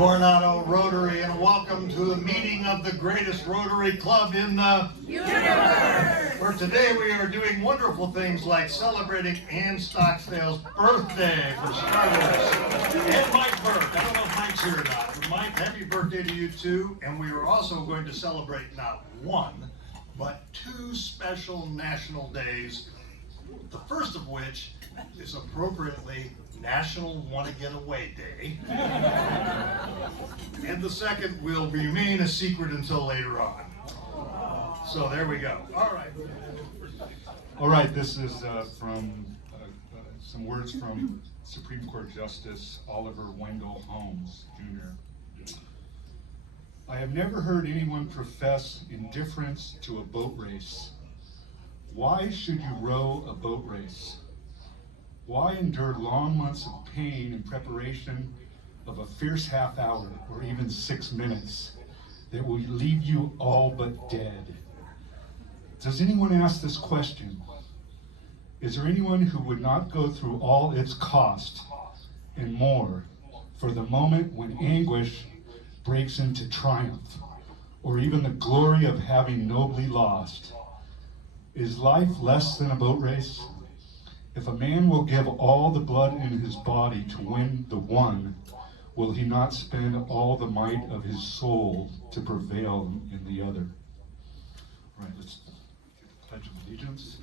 Coronado Rotary, and welcome to a meeting of the greatest Rotary Club in the universe. Where today we are doing wonderful things like celebrating Ann Stockdale's birthday, for starters, and Mike Burke. I don't know if Mike's here or not, but Mike, happy birthday to you too. And we are also going to celebrate not one, but two special national days. The first of which is appropriately National Wanna Get Away Day. And the second will remain a secret until later on. So there we go. All right, this is from some words from Supreme Court Justice Oliver Wendell Holmes, Jr. I have never heard anyone profess indifference to a boat race. Why should you row a boat race? Why endure long months of pain in preparation of a fierce half hour or even 6 minutes that will leave you all but dead? Does anyone ask this question? Is there anyone who would not go through all its cost and more for the moment when anguish breaks into triumph, or even the glory of having nobly lost? Is life less than a boat race? If a man will give all the blood in his body to win the one, will he not spend all the might of his soul to prevail in the other? All right, let's get the Pledge of Allegiance.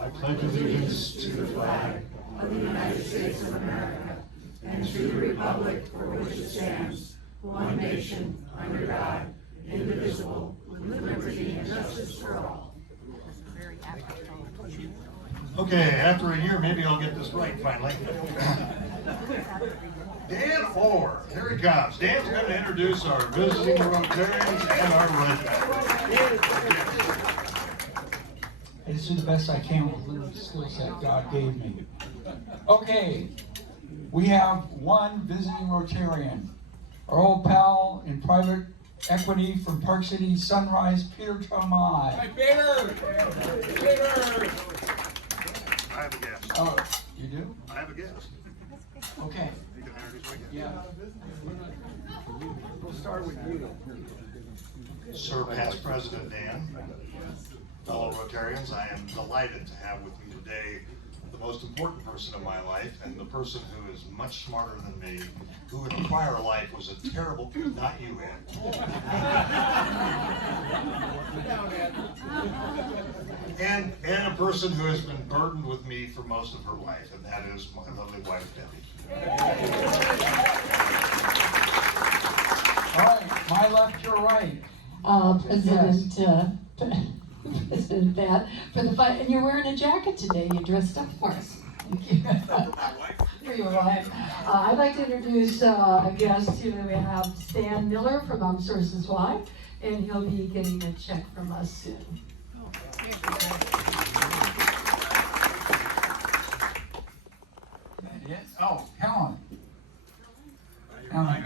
I pledge allegiance to the flag of the United States of America and to the republic for which it stands, one nation, under God, indivisible, with liberty and justice for all. Okay, after a year, maybe I'll get this right finally. Dan Orr, here he comes. Dan's going to introduce our visiting Rotarians and our residents. I just do the best I can with the little skill set God gave me. Okay, we have one visiting Rotarian, our old pal in private equity from Park City Sunrise, Peter Tomai. Hey, Peter! I have a guess. Oh, you do? I have a guess. Okay. You can introduce my guess. Yeah. We'll start with you. Sir Past President Dan, fellow Rotarians, I am delighted to have with me today the most important person in my life, and the person who is much smarter than me, who in a prior life was a terrible, not you, Ed. And a person who has been burdened with me for most of her life, and that is my lovely wife, Debbie. All right, my left, your right. President Pat, for the fight, and you're wearing a jacket today. You dressed up for us. For your wife. I'd like to introduce a guest who we have, Stan Miller from Umpires' wife, and he'll be getting a check from us soon. Oh, Helen. Helen.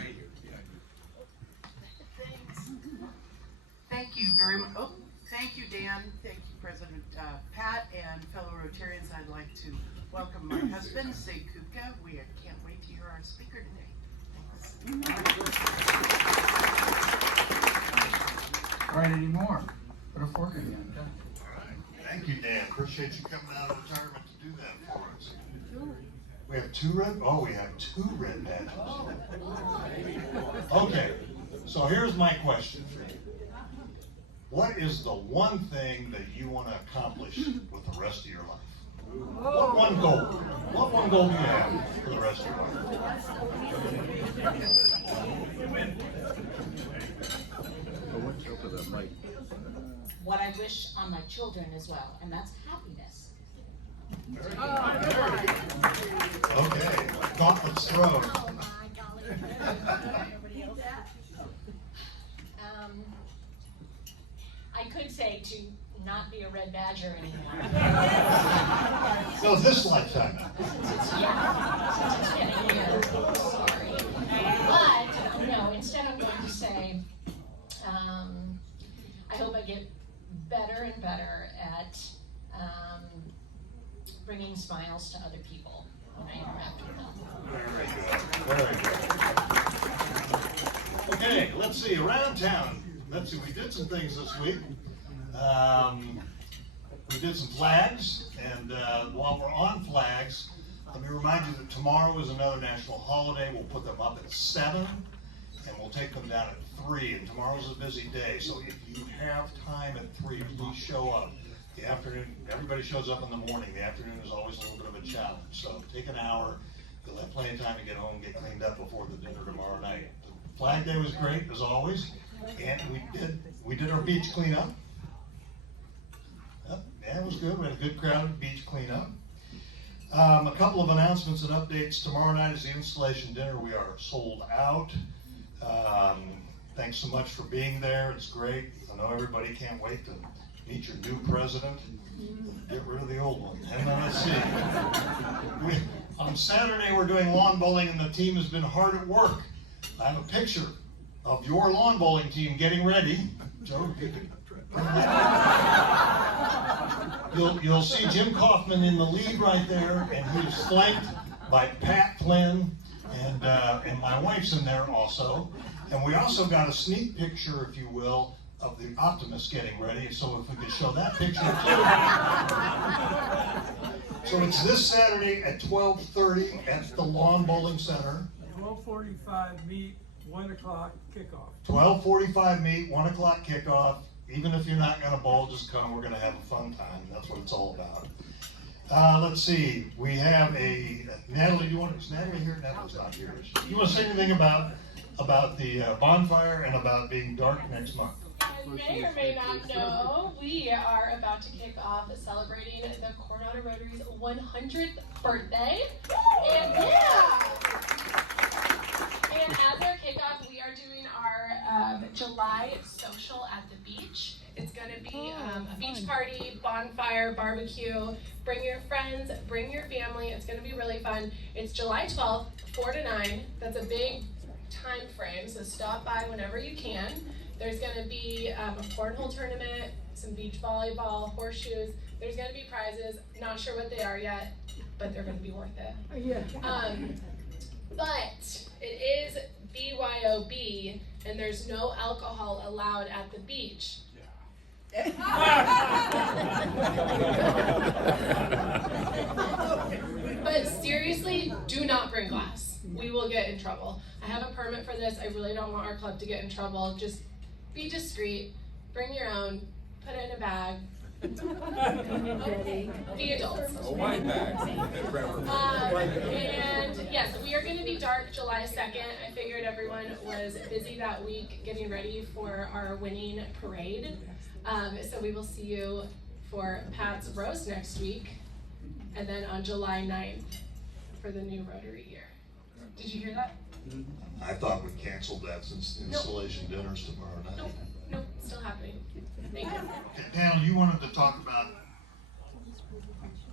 Thank you very much. Oh, thank you, Dan. Thank you, President Pat, and fellow Rotarians. I'd like to welcome my husband, Sig Kupka. We can't wait to hear our speaker today. Thanks. All right, any more? Put a fork again. All right. Thank you, Dan. Appreciate you coming out of retirement to do that for us. We have two red badges. Okay, so here's my question for you. What is the one thing that you want to accomplish with the rest of your life? What one goal? What one goal do you have for the rest of your life? What I wish on my children as well, and that's happiness. Okay, gauntlet's thrown. I could say to not be a red badger anymore. So this lifetime. Since it's getting weird. Sorry. But, no, instead I'm going to say, I hope I get better and better at bringing smiles to other people. I am after that. Very good. Okay, let's see, around town. Let's see, we did some things this week. We did some flags, and while we're on flags, let me remind you that tomorrow is another national holiday. We'll put them up at 7, and we'll take them down at 3, and tomorrow's a busy day, so if you have time at 3, please show up. The afternoon, everybody shows up in the morning. The afternoon is always a little bit of a challenge, so take an hour. You'll have plenty of time to get home and get cleaned up before the dinner tomorrow night. The Flag Day was great, as always, and we did our beach cleanup. Yep, yeah, it was good. We had a good crowd at beach cleanup. A couple of announcements and updates. Tomorrow night is the installation dinner. We are sold out. Thanks so much for being there. It's great. I know everybody can't wait to meet your new president. Get rid of the old one. And then let's see. On Saturday, we're doing lawn bowling, and the team has been hard at work. I have a picture of your lawn bowling team getting ready. Joe, you can bring that up. You'll see Jim Kaufman in the lead right there, and he's flanked by Pat Flynn, and my wife's in there also. And we also got a sneak picture, if you will, of the Optimist getting ready. So if we could show that picture too. So it's this Saturday at 12:30 at the Lawn Bowling Center. 12:45 meet, 1 o'clock kickoff. 12:45 meet, 1 o'clock kickoff. Even if you're not gonna bowl, just come. We're gonna have a fun time. That's what it's all about. Let's see. We have Natalie. Is Natalie here? Natalie's not here. You want to say anything about the bonfire and about being dark next month? You may or may not know, we are about to kick off celebrating the Coronado Rotary's 100th birthday. And as our kickoff, we are doing our July social at the beach. It's going to be a beach party, bonfire, barbecue. Bring your friends, bring your family. It's going to be really fun. It's July 12th, 4 to 9. That's a big time frame, so stop by whenever you can. There's going to be a cornhole tournament, some beach volleyball, horseshoes. There's going to be prizes. Not sure what they are yet, but they're going to be worth it. But it is BYOB, and there's no alcohol allowed at the beach. But seriously, do not bring glass. We will get in trouble. I have a permit for this. I really don't want our club to get in trouble. Just be discreet. Bring your own. Put it in a bag. Be adults. A white bag. And yes, we are going to be dark July 2nd. I figured everyone was busy that week getting ready for our winning parade. So we will see you for Pat's Roast next week, and then on July 9th for the new Rotary year. Did you hear that? I thought we canceled that since the installation dinner's tomorrow night. Nope, still happening. Thank you. Okay, Daniel, you wanted to talk about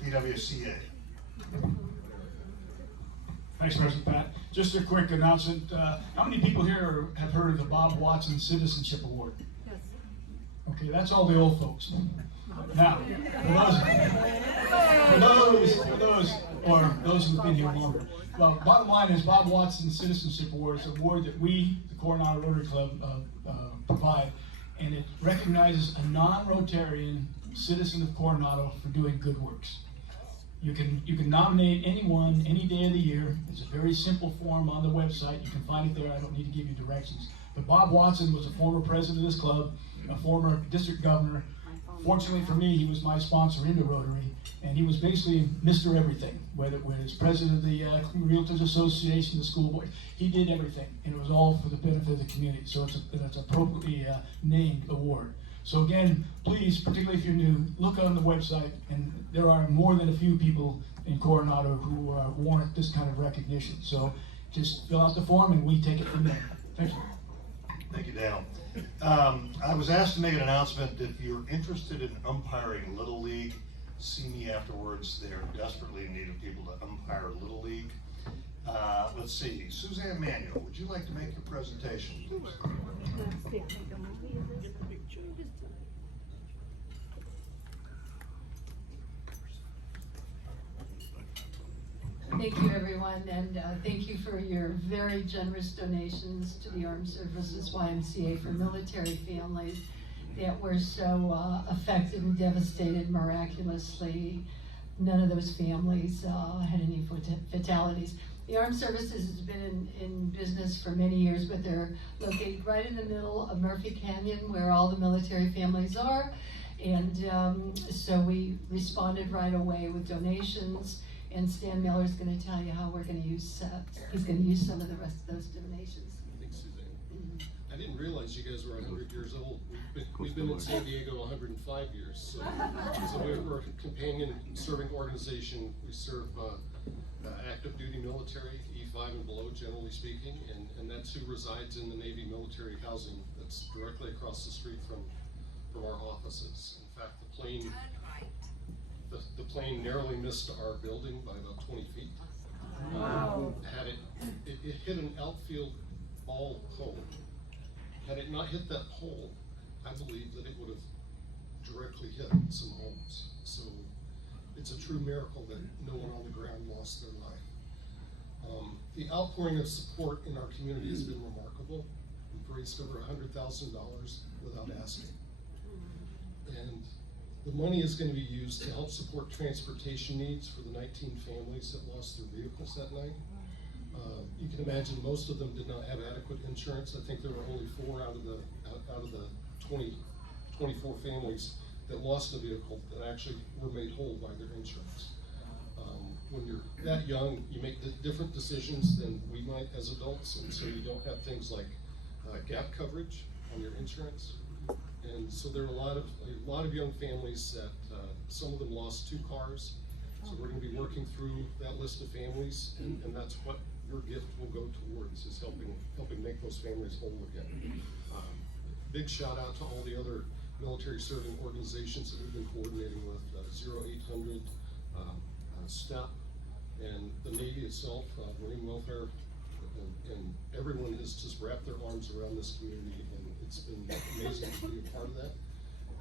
PWCA. Thanks, President Pat. Just a quick announcement. How many people here have heard of the Bob Watson Citizenship Award? Okay, that's all the old folks. Now, for those who've been here longer. Well, bottom line is Bob Watson Citizenship Award is an award that we, the Coronado Rotary Club, provide, and it recognizes a non-Rotarian citizen of Coronado for doing good works. You can nominate anyone any day of the year. It's a very simple form on the website. You can find it there. I don't need to give you directions. But Bob Watson was a former president of this club, a former district governor. Fortunately for me, he was my sponsor into Rotary, and he was basically Mr. Everything, whether it was president of the Realtors Association, the school board. He did everything, and it was all for the benefit of the community. So it's appropriately named award. So again, please, particularly if you're new, look on the website, and there are more than a few people in Coronado who warrant this kind of recognition. So just fill out the form, and we take it from there. Thank you. Thank you, Dale. I was asked to make an announcement. If you're interested in umpiring Little League, see me afterwards. They are desperately in need of people to umpire Little League. Let's see, Suzanne Manuel, would you like to make your presentation, please? Thank you, everyone, and thank you for your very generous donations to the Armed Services YMCA for military families that were so affected and devastated miraculously. None of those families had any fatalities. The Armed Services has been in business for many years, but they're located right in the middle of Murphy Canyon where all the military families are. And so we responded right away with donations, and Stan Miller is going to tell you how we're going to use, he's going to use some of the rest of those donations. Thanks, Suzanne. I didn't realize you guys were 100 years old. We've been in San Diego 105 years. So we're a companion serving organization. We serve active duty military, E5 and below, generally speaking, and that's who resides in the Navy military housing that's directly across the street from our offices. In fact, the plane narrowly missed our building by about 20 feet. Wow. It hit an outfield ball pole. Had it not hit that pole, I believe that it would have directly hit some homes. So it's a true miracle that no one on the ground lost their life. The outpouring of support in our community has been remarkable. We've raised over $100,000 without asking. And the money is going to be used to help support transportation needs for the 19 families that lost their vehicles that night. You can imagine most of them did not have adequate insurance. I think there were only 4 out of the 24 families that lost a vehicle that actually were made whole by their insurance. When you're that young, you make different decisions than we might as adults, and so you don't have things like gap coverage on your insurance. And so there are a lot of young families that some of them lost 2 cars. So we're going to be working through that list of families, and that's what your gift will go towards, is helping make those families whole again. Big shout out to all the other military serving organizations that we've been coordinating with, 0800, STEP, and the Navy itself, Marine Welfare, and everyone has just wrapped their arms around this community, and it's been amazing to be a part of that.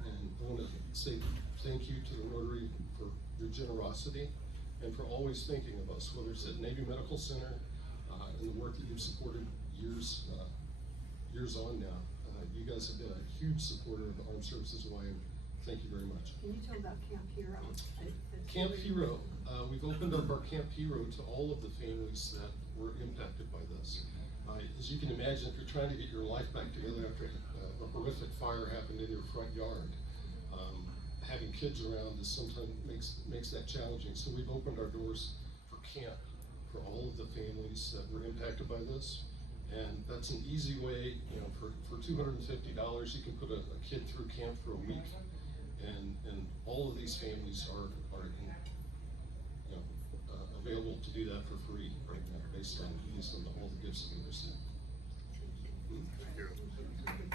And I want to say thank you to the Rotary for your generosity and for always thinking of us, whether it's at Navy Medical Center and the work that you've supported years on now. You guys have been a huge supporter of the Armed Services YM. Thank you very much. Can you tell about Camp Hero? Camp Hero, we've opened up our Camp Hero to all of the families that were impacted by this. As you can imagine, if you're trying to get your life back together after a horrific fire happened in your front yard, having kids around is sometimes makes that challenging. So we've opened our doors for camp for all of the families that were impacted by this. And that's an easy way, for $250, you can put a kid through camp for a week. And all of these families are available to do that for free right now, based on all the gifts that we received.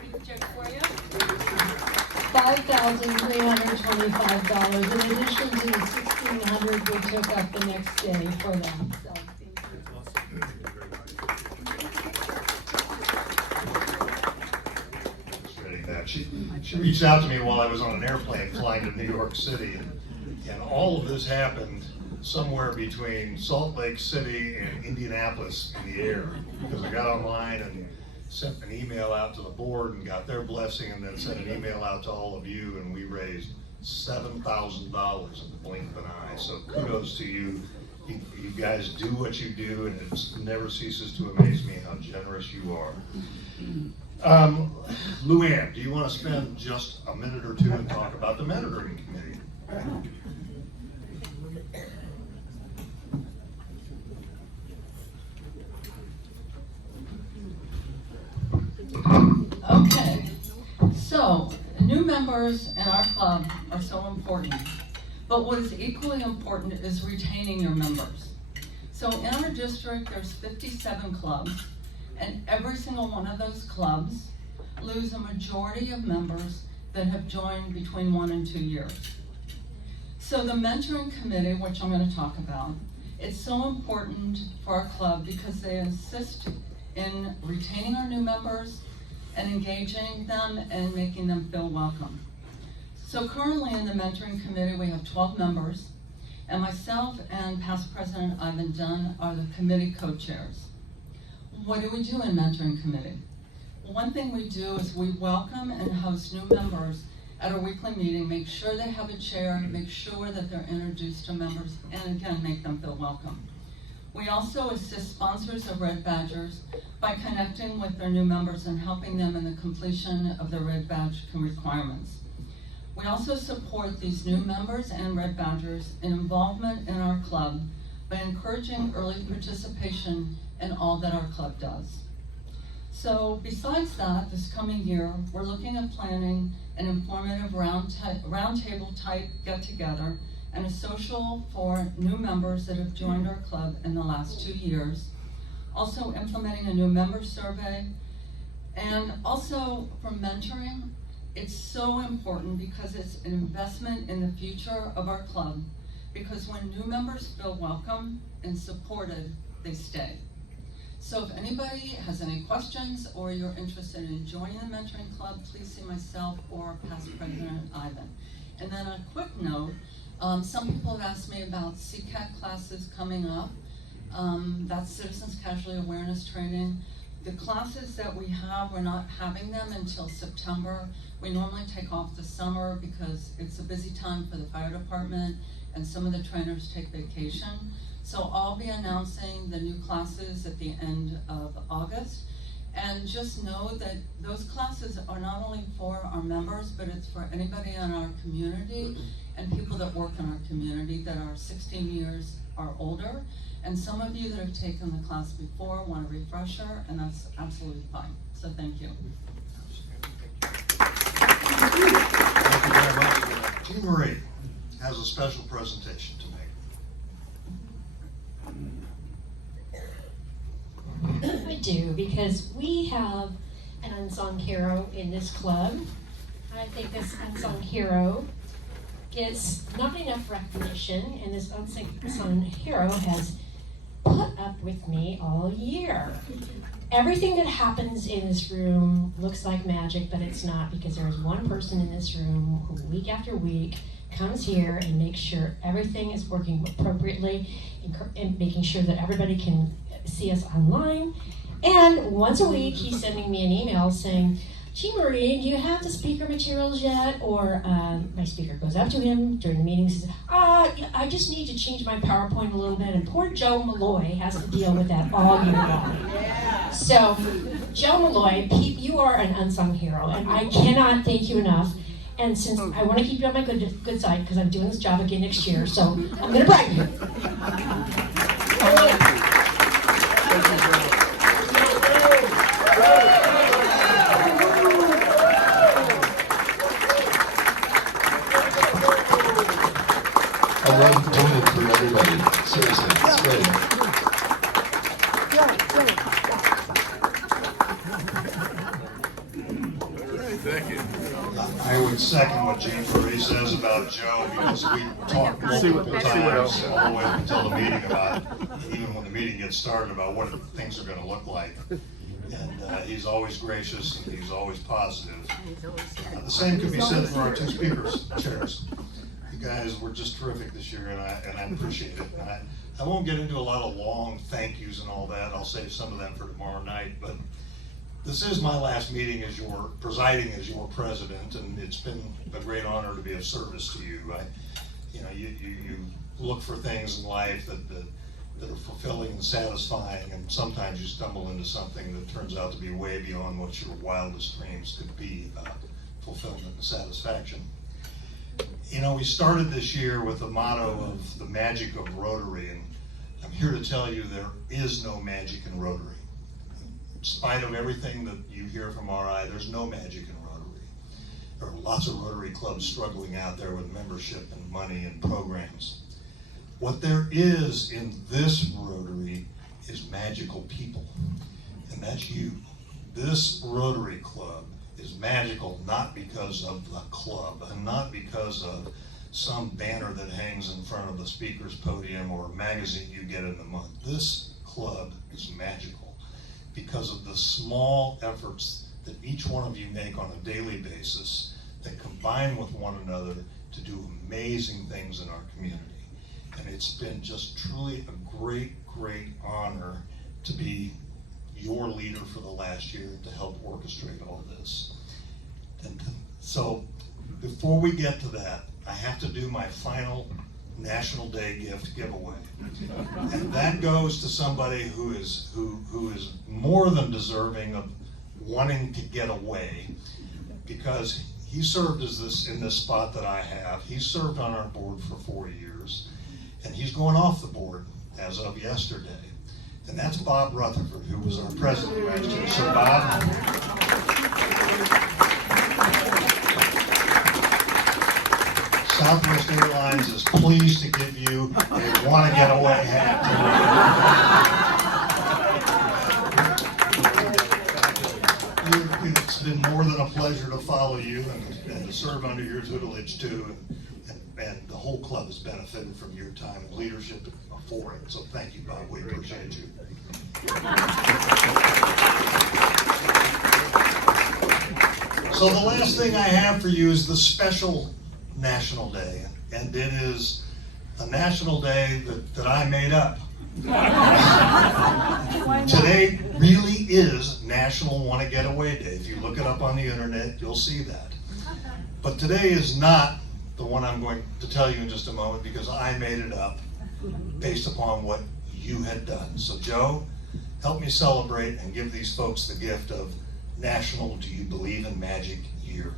Keep a check for you. $5,325 in addition to the $1,600 we took up the next day for them. So, She reached out to me while I was on an airplane flying to New York City, and all of this happened somewhere between Salt Lake City and Indianapolis in the air, because I got online and sent an email out to the board and got their blessing, and then sent an email out to all of you, and we raised $7,000 in the blink of an eye. So kudos to you. You guys do what you do, and it never ceases to amaze me how generous you are. LuAnn, do you want to spend just a minute or two and talk about the mentoring committee? Okay, so new members in our club are so important, but what is equally important is retaining your members. So in our district, there's 57 clubs, and every single one of those clubs lose a majority of members that have joined between 1 and 2 years. So the mentoring committee, which I'm going to talk about, it's so important for our club because they assist in retaining our new members and engaging them and making them feel welcome. So currently in the mentoring committee, we have 12 members, And myself and past President Ivan Dunn are the committee co-chairs. What do we do in mentoring committee? Well, one thing we do is we welcome and host new members at our weekly meeting, make sure they have a chair, make sure that they're introduced to members, and again, make them feel welcome. We also assist sponsors of Red Badgers by connecting with their new members and helping them in the completion of their Red Badge requirements. We also support these new members and Red Badgers in involvement in our club by encouraging early participation in all that our club does. So besides that, this coming year, we're looking at planning an informative roundtable type get-together and a social for new members that have joined our club in the last 2 years. Also implementing a new member survey. And also for mentoring, it's so important because it's an investment in the future of our club, because when new members feel welcome and supported, they stay. So if anybody has any questions or you're interested in joining the mentoring club, please see myself or past President Ivan. And then a quick note, some people have asked me about CCAT classes coming up. That's Citizens Casualty Awareness Training. The classes that we have, we're not having them until September. We normally take off the summer because it's a busy time for the fire department and some of the trainers take vacation. So I'll be announcing the new classes at the end of August. And just know that those classes are not only for our members, but it's for anybody in our community and people that work in our community that are 16 years or older. And some of you that have taken the class before want a refresher, and that's absolutely fine. So thank you. Thank you very much. Jean Marie has a special presentation to make. I do, because we have an unsung hero in this club. I think this unsung hero gets not enough recognition, and this unsung hero has put up with me all year. Everything that happens in this room looks like magic, but it's not, because there is one person in this room who week after week comes here and makes sure everything is working appropriately and making sure that everybody can see us online. And once a week he's sending me an email saying, Jean Marie, do you have the speaker materials yet? Or my speaker goes up to him during the meetings and says, I just need to change my PowerPoint a little bit. And poor Joe Melloy has to deal with that all year long. Yeah. So, Joe Melloy, you are an unsung hero, and I cannot thank you enough. And since I want to keep you on my good side, because I'm doing this job again next year, so I'm going to brag you. I love doing it for everybody. Seriously, it's great. I would second what Jean Marie says about Joe, because we talked multiple times all the way up until the meeting about, even when the meeting gets started, about what things are going to look like. And he's always gracious and he's always positive. The same could be said for our two speakers' chairs. You guys were just terrific this year, and I appreciate it. And I won't get into a lot of long thank yous and all that. I'll save some of that for tomorrow night. But this is my last meeting as presiding as your president, and it's been a great honor to be of service to you. You look for things in life that are fulfilling and satisfying, and sometimes you stumble into something that turns out to be way beyond what your wildest dreams could be about fulfillment and satisfaction. We started this year with the motto of the magic of Rotary, and I'm here to tell you there is no magic in Rotary. In spite of everything that you hear from RI, there's no magic in Rotary. There are lots of Rotary clubs struggling out there with membership and money and programs. What there is in this Rotary is magical people, and that's you. This Rotary Club is magical not because of the club and not because of some banner that hangs in front of the speaker's podium or a magazine you get in the month. This club is magical because of the small efforts that each one of you make on a daily basis that combine with one another to do amazing things in our community. and it's been just truly a great honor to be your leader for the last year to help orchestrate all this. And so before we get to that, I have to do my final National Day gift giveaway. And that goes to somebody who is more than deserving of wanting to get away, because he served in this spot that I have. He served on our board for 4 years, and he's going off the board as of yesterday. And that's Bob Rutherford, who was our president last year. So Bob, Southwest Airlines is pleased to give you a want to get away hat. It's been more than a pleasure to follow you and to serve under your tutelage too. And the whole club has benefited from your time and leadership for it. So thank you, Bob. We appreciate you. So the last thing I have for you is the special National Day. And it is a national day that I made up. Today really is National Want to Get Away Day. If you look it up on the internet, you'll see that. But today is not the one I'm going to tell you in just a moment, because I made it up based upon what you had done. So Joe, help me celebrate and give these folks the gift of National Do You Believe in Magic Year.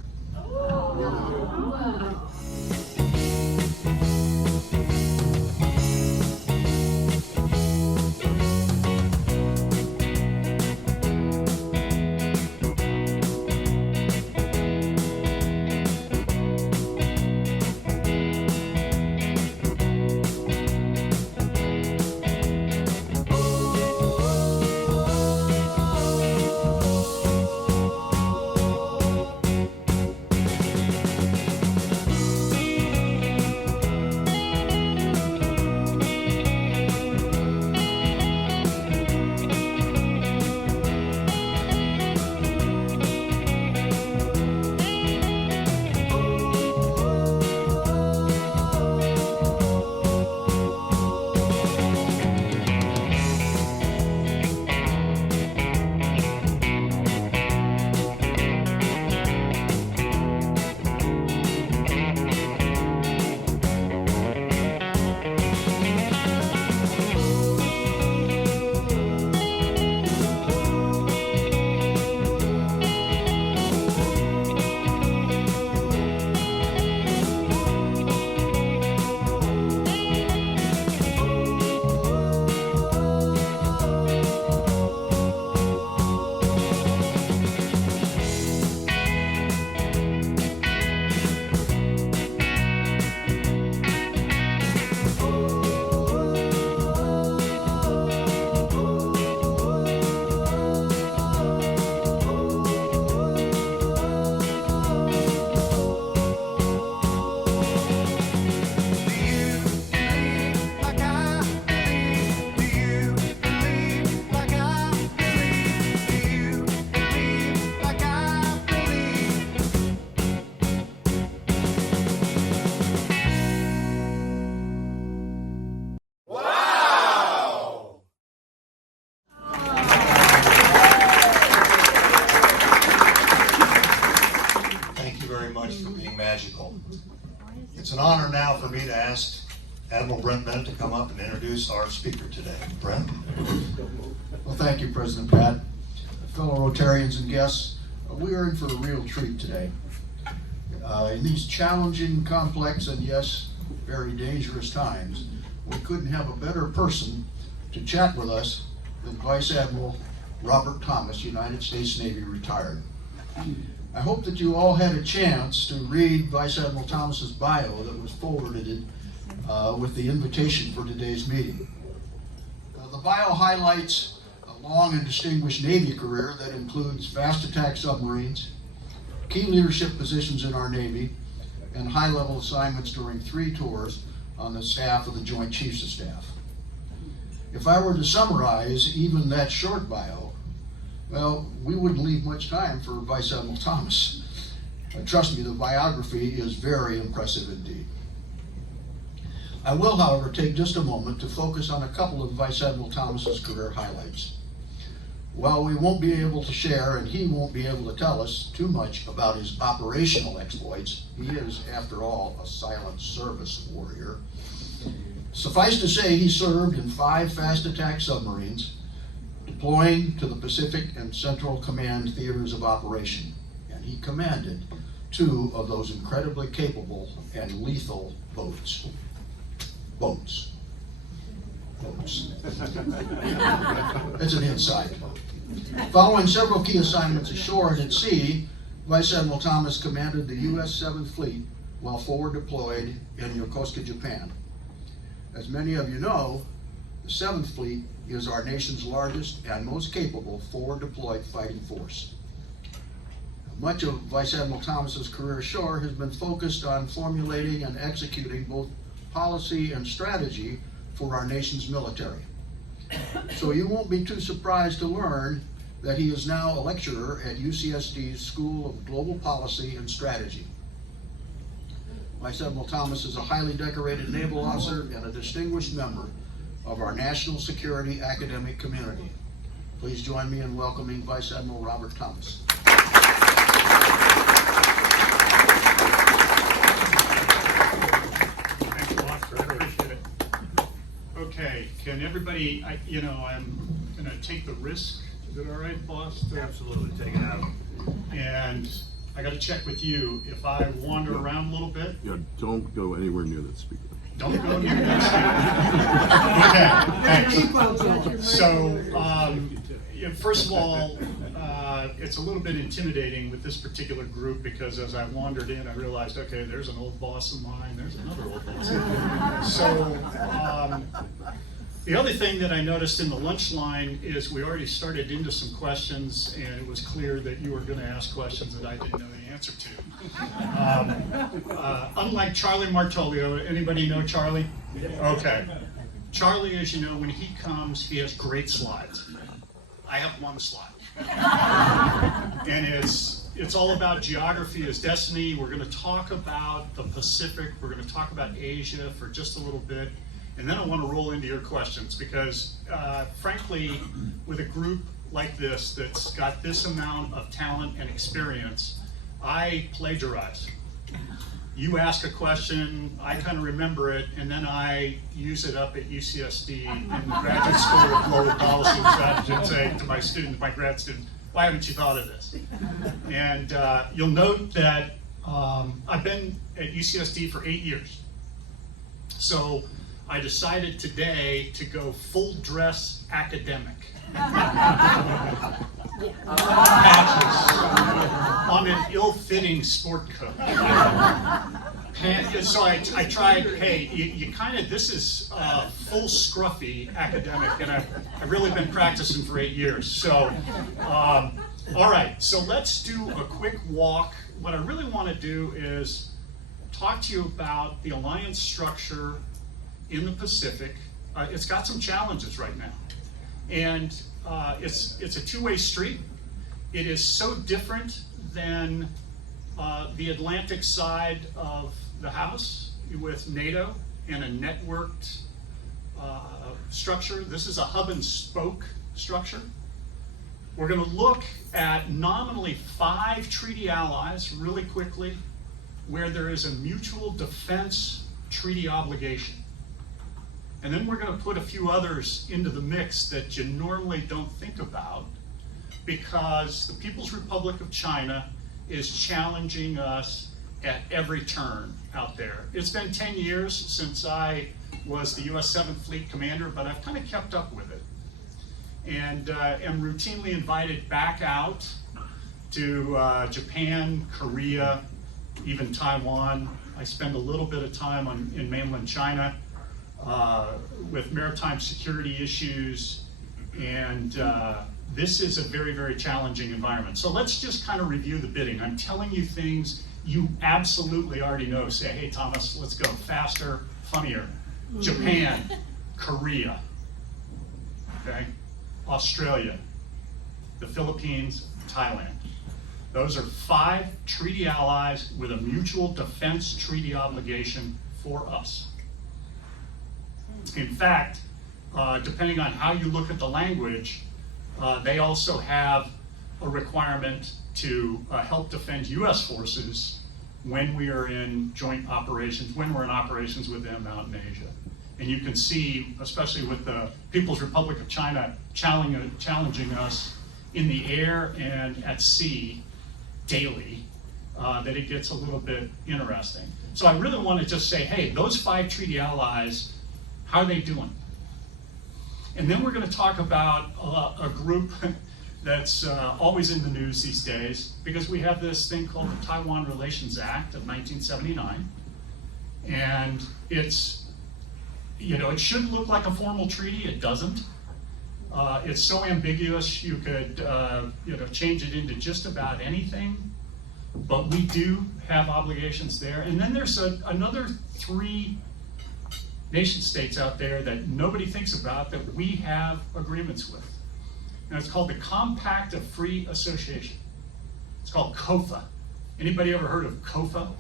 It's an honor now for me to ask Admiral Brent Bennett to come up and introduce our speaker today. Brent? Well, thank you, President Pat. Fellow Rotarians and guests, we are in for a real treat today. In these challenging, complex, and yes, very dangerous times, we couldn't have a better person to chat with us than Vice Admiral Robert Thomas, United States Navy, retired. I hope that you all had a chance to read Vice Admiral Thomas's bio that was forwarded with the invitation for today's meeting. The bio highlights a long and distinguished Navy career that includes fast attack submarines, key leadership positions in our Navy, and high-level assignments during 3 tours on the staff of the Joint Chiefs of Staff. If I were to summarize even that short bio, well, we wouldn't leave much time for Vice Admiral Thomas. Trust me, the biography is very impressive indeed. I will, however, take just a moment to focus on a couple of Vice Admiral Thomas's career highlights. While we won't be able to share, and he won't be able to tell us too much about his operational exploits, he is, after all, a silent service warrior. Suffice to say, he served in 5 fast attack submarines, deploying to the Pacific and Central Command theaters of operation, and he commanded 2 of those incredibly capable and lethal boats. Boats. It's an insight. Following several key assignments ashore and at sea, Vice Admiral Thomas commanded the U.S. 7th Fleet while forward deployed in Yokosuka, Japan. As many of you know, the 7th Fleet is our nation's largest and most capable forward deployed fighting force. Much of Vice Admiral Thomas's career ashore has been focused on formulating and executing both policy and strategy for our nation's military. So you won't be too surprised to learn that he is now a lecturer at UCSD's School of Global Policy and Strategy. Vice Admiral Thomas is a highly decorated naval officer and a distinguished member of our national security academic community. Please join me in welcoming Vice Admiral Robert Thomas. Thanks a lot, sir. I appreciate it. Okay, can everybody, I'm gonna take the risk. Is it all right, boss? Absolutely, take it out. And I gotta check with you. If I wander around a little bit, Yeah, don't go anywhere near that speaker. don't go near that speaker. Okay, thanks. So, first of all, it's a little bit intimidating with this particular group because as I wandered in, I realized, okay, there's an old boss of mine, there's another old boss of mine. So, the other thing that I noticed in the lunch line is we already started into some questions, and it was clear that you were going to ask questions that I didn't know the answer to. Unlike Charlie Martolio, anybody know Charlie? Okay. Charlie, as you know, when he comes, he has great slides. I have one slide. And it's all about geography as destiny. We're going to talk about the Pacific. We're going to talk about Asia for just a little bit. And then I want to roll into your questions because, frankly, with a group like this that's got this amount of talent and experience, I plagiarize. You ask a question, I kind of remember it, and then I use it up at UCSD in the Graduate School of Global Policy and Strategy and say to my students, my grad students, why haven't you thought of this? And you'll note that I've been at UCSD for 8 years. So I decided today to go full dress academic. Patches on an ill-fitting sport coat. So I tried, hey, you kind of, this is full scruffy academic, and I've really been practicing for 8 years. So, all right, so let's do a quick walk. What I really want to do is talk to you about the alliance structure in the Pacific. It's got some challenges right now. And it's a two-way street. It is so different than the Atlantic side of the house with NATO and a networked structure. This is a hub and spoke structure. We're going to look at nominally 5 treaty allies really quickly where there is a mutual defense treaty obligation. And then we're going to put a few others into the mix that you normally don't think about because the People's Republic of China is challenging us at every turn out there. It's been 10 years since I was the U.S. 7th Fleet Commander, but I've kind of kept up with it. And am routinely invited back out to Japan, Korea, even Taiwan. I spend a little bit of time in mainland China. With maritime security issues, and this is a very, very challenging environment. So let's just kind of review the bidding. I'm telling you things you absolutely already know. Say, hey, Thomas, let's go faster, funnier. Japan, Korea, okay, Australia, the Philippines, Thailand. Those are 5 treaty allies with a mutual defense treaty obligation for us. In fact, depending on how you look at the language, they also have a requirement to help defend U.S. forces when we are in joint operations, when we're in operations with them out in Asia. And you can see, especially with the People's Republic of China challenging us in the air and at sea daily, that it gets a little bit interesting. So I really want to just say, hey, those 5 treaty allies, how are they doing? And then we're going to talk about a group that's always in the news these days, because we have this thing called the Taiwan Relations Act of 1979. And it's, you know, it should look like a formal treaty. It doesn't. It's so ambiguous, you could you know, change it into just about anything. But we do have obligations there. And then there's another 3 nation states out there that nobody thinks about that we have agreements with. And it's called the Compact of Free Association. It's called COFA. Anybody ever heard of COFA?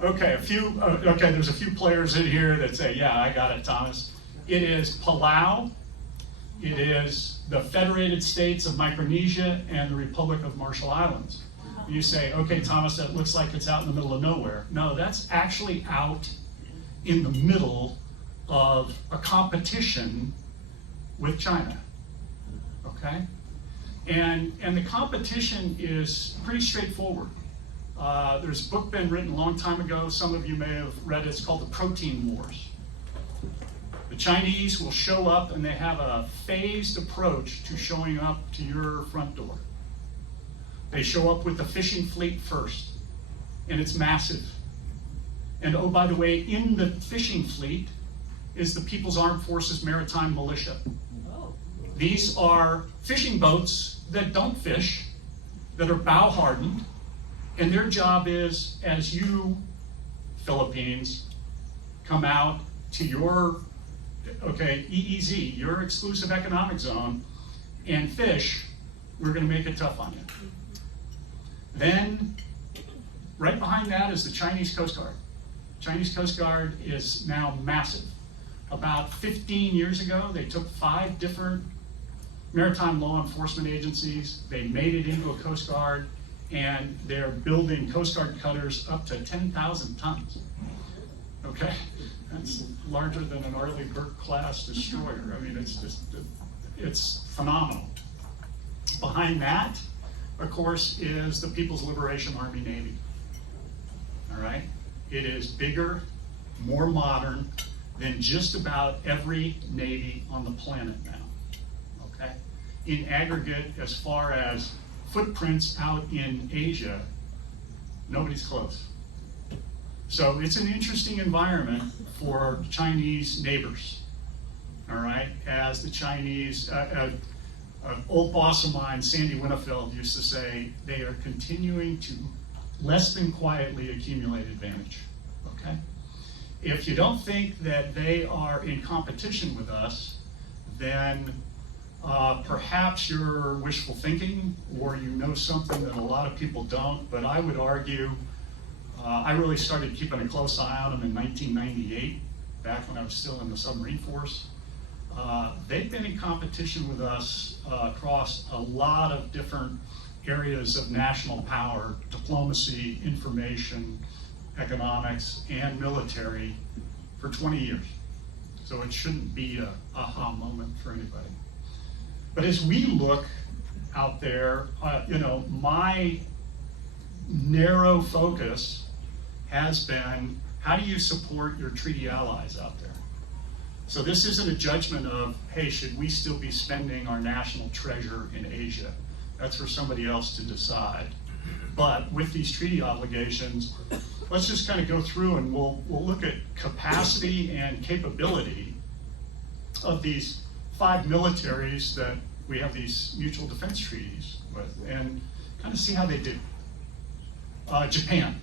Okay, okay, there's a few players in here that say, yeah, I got it, Thomas. It is Palau, it is the Federated States of Micronesia, and the Republic of Marshall Islands. You say, okay, Thomas, that looks like it's out in the middle of nowhere. No, that's actually out in the middle of a competition with China, okay? And the competition is pretty straightforward. There's a book been written a long time ago, some of you may have read it, it's called The Protein Wars. The Chinese will show up and they have a phased approach to showing up to your front door. They show up with the fishing fleet first, and it's massive. And oh, by the way, in the fishing fleet is the People's Armed Forces Maritime Militia. These are fishing boats that don't fish, that are bow hardened, and their job is, as you, Philippines, come out to your, okay, EEZ, your exclusive economic zone, and fish, we're gonna make it tough on you. Then, right behind that is the Chinese Coast Guard. Chinese Coast Guard is now massive. About 15 years ago, they took 5 different maritime law enforcement agencies, they made it into a Coast Guard, and they're building Coast Guard cutters up to 10,000 tons. Okay, that's larger than an Arleigh Burke-class destroyer. I mean, it's just, it's phenomenal. Behind that, of course, is the People's Liberation Army Navy. All right? It is bigger, more modern than just about every Navy on the planet now. Okay? In aggregate, as far as footprints out in Asia, nobody's close. So it's an interesting environment for Chinese neighbors. All right? As the Chinese, old boss of mine, Sandy Winnefeld, used to say, they are continuing to less than quietly accumulate advantage, okay? If you don't think that they are in competition with us, then perhaps you're wishful thinking, or you know something that a lot of people don't, but I would argue, I really started keeping a close eye on them in 1998, back when I was still in the submarine force. They've been in competition with us across a lot of different areas of national power, diplomacy, information, economics, and military for 20 years. So it shouldn't be a aha moment for anybody. But as we look out there, you know, my narrow focus has been, how do you support your treaty allies out there? So this isn't a judgment of, hey, should we still be spending our national treasure in Asia? That's for somebody else to decide. But with these treaty obligations, let's just kind of go through and we'll look at capacity and capability of these 5 militaries that we have these mutual defense treaties with, and kind of see how they do. Japan.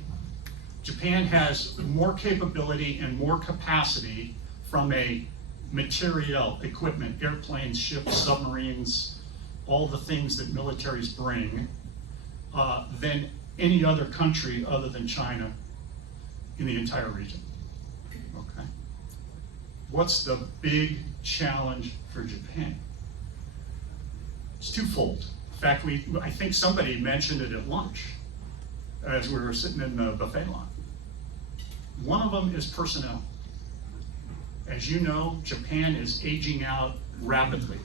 Japan has more capability and more capacity from a material, equipment, airplanes, ships, submarines, all the things that militaries bring, than any other country other than China in the entire region. Okay. what's the big challenge for Japan? It's twofold. In fact, I think somebody mentioned it at lunch as we were sitting in the buffet line. One of them is personnel. As you know, Japan is aging out rapidly.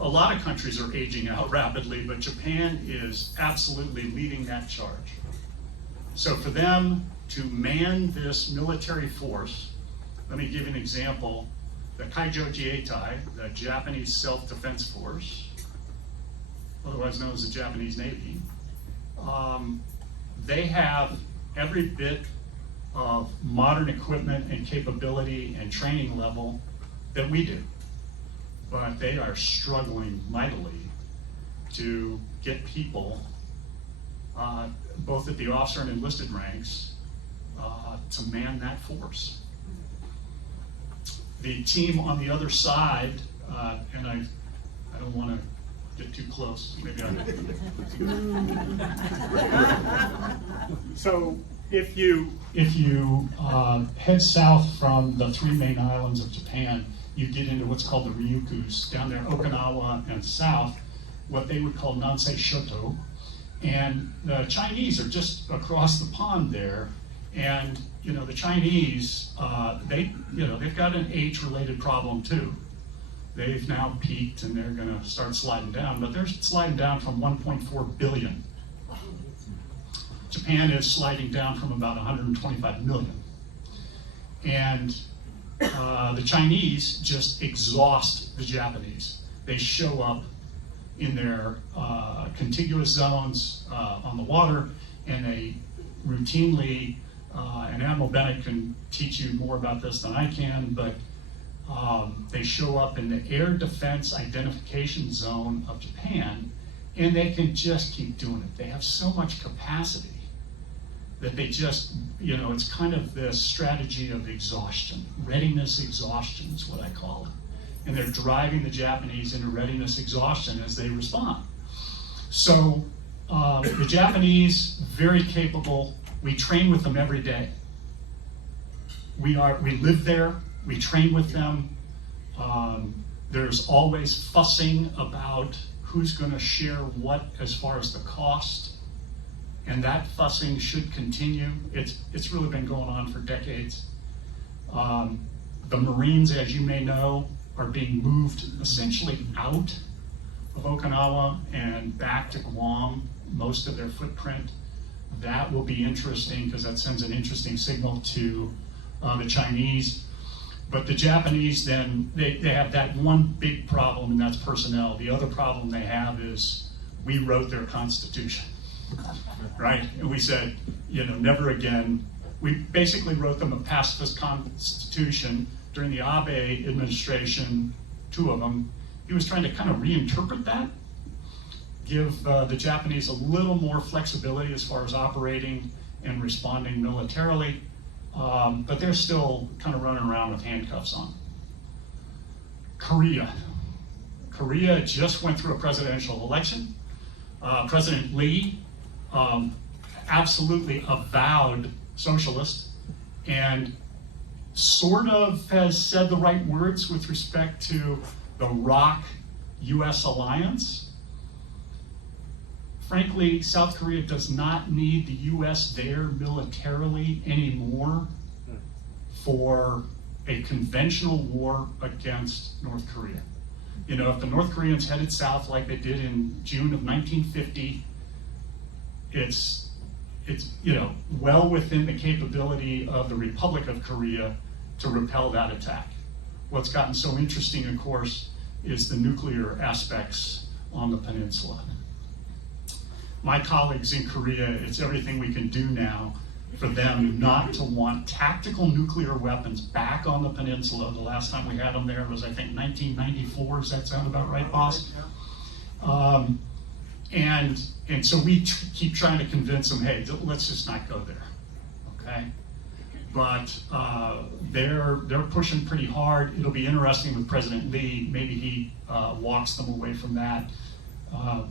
A lot of countries are aging out rapidly, but Japan is absolutely leading that charge. So for them to man this military force, let me give you an example. The Kaijo Jietai, the Japanese Self-Defense Force, otherwise known as the Japanese Navy, they have every bit of modern equipment and capability and training level that we do. But they are struggling mightily to get people, both at the officer and enlisted ranks, to man that force. The team on the other side, and I don't want to get too close, maybe So if you head south from the three main islands of Japan, you get into what's called the Ryukyus, down there, Okinawa and south, what they would call Nansei Shoto. And the Chinese are just across the pond there. And, you know, the Chinese, they've got an age-related problem too. They've now peaked and they're gonna start sliding down, but they're sliding down from 1.4 billion. Japan is sliding down from about 125 million. And the Chinese just exhaust the Japanese. They show up in their contiguous zones on the water, and they routinely, and Admiral Bennett can teach you more about this than I can, but they show up in the air defense identification zone of Japan, and they can just keep doing it. They have so much capacity that they just, you know, it's kind of this strategy of exhaustion. Readiness exhaustion is what I call it. And they're driving the Japanese into readiness exhaustion as they respond. So the Japanese, very capable. We train with them every day. We live there, we train with them. There's always fussing about who's gonna share what as far as the cost. And that fussing should continue. It's really been going on for decades. The Marines, as you may know, are being moved essentially out of Okinawa and back to Guam, most of their footprint. That will be interesting because that sends an interesting signal to the Chinese. But the Japanese then, they have that one big problem, and that's personnel. The other problem they have is we wrote their constitution. Right? And we said, you know, never again. We basically wrote them a pacifist constitution during the Abe administration, two of them. He was trying to kind of reinterpret that, give the Japanese a little more flexibility as far as operating and responding militarily, but they're still kind of running around with handcuffs on. Korea. Korea just went through a presidential election. President Lee, absolutely avowed socialist, and sort of has said the right words with respect to the ROC-US alliance. Frankly, South Korea does not need the US there militarily anymore for a conventional war against North Korea. You know, if the North Koreans headed south like they did in June of 1950, it's you know, well within the capability of the Republic of Korea to repel that attack. What's gotten so interesting, of course, is the nuclear aspects on the peninsula. My colleagues in Korea, it's everything we can do now for them not to want tactical nuclear weapons back on the peninsula. The last time we had them there was, I think, 1994. Does that sound about right, boss? And so we keep trying to convince them, hey, let's just not go there, okay? But they're pushing pretty hard. It'll be interesting with President Lee. Maybe he walks them away from that.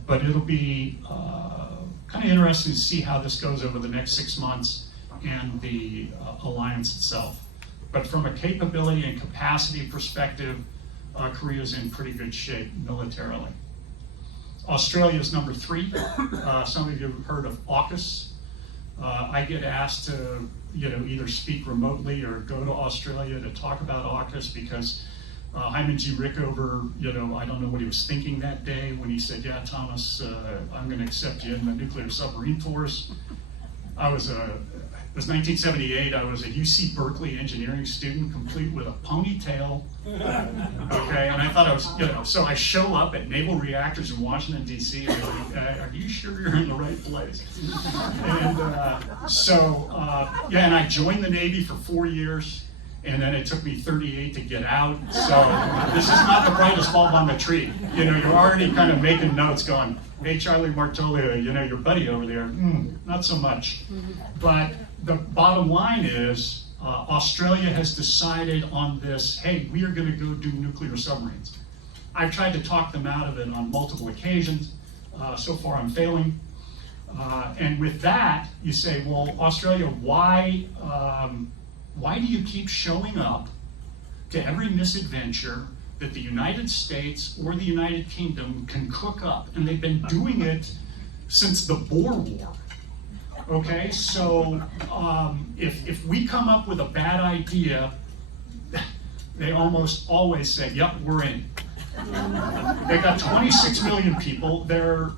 But it'll be kind of interesting to see how this goes over the next 6 months and the alliance itself. But from a capability and capacity perspective, Korea's in pretty good shape militarily. Australia's number 3. Some of you have heard of AUKUS. I get asked to, either speak remotely or go to Australia to talk about AUKUS because Hyman G. Rickover, I don't know what he was thinking that day when he said, yeah, Thomas, I'm going to accept you in the nuclear submarine force. It was 1978, I was a UC Berkeley engineering student, complete with a ponytail, okay, and I thought I was, so I show up at naval reactors in Washington, D.C., and they're like, are you sure you're in the right place? And and I joined the Navy for 4 years, and then it took me 38 to get out, so this is not the brightest bulb on the tree. You're already kind of making notes going, hey, Charlie Martolia, your buddy over there, not so much. But the bottom line is, Australia has decided on this, hey, we are going to go do nuclear submarines. I've tried to talk them out of it on multiple occasions. So far I'm failing. And with that, you say, well, Australia, why do you keep showing up to every misadventure that the United States or the United Kingdom can cook up? And they've been doing it since the Boer War. Okay, so if we come up with a bad idea, they almost always say, yep, we're in. They got 26 million people. They're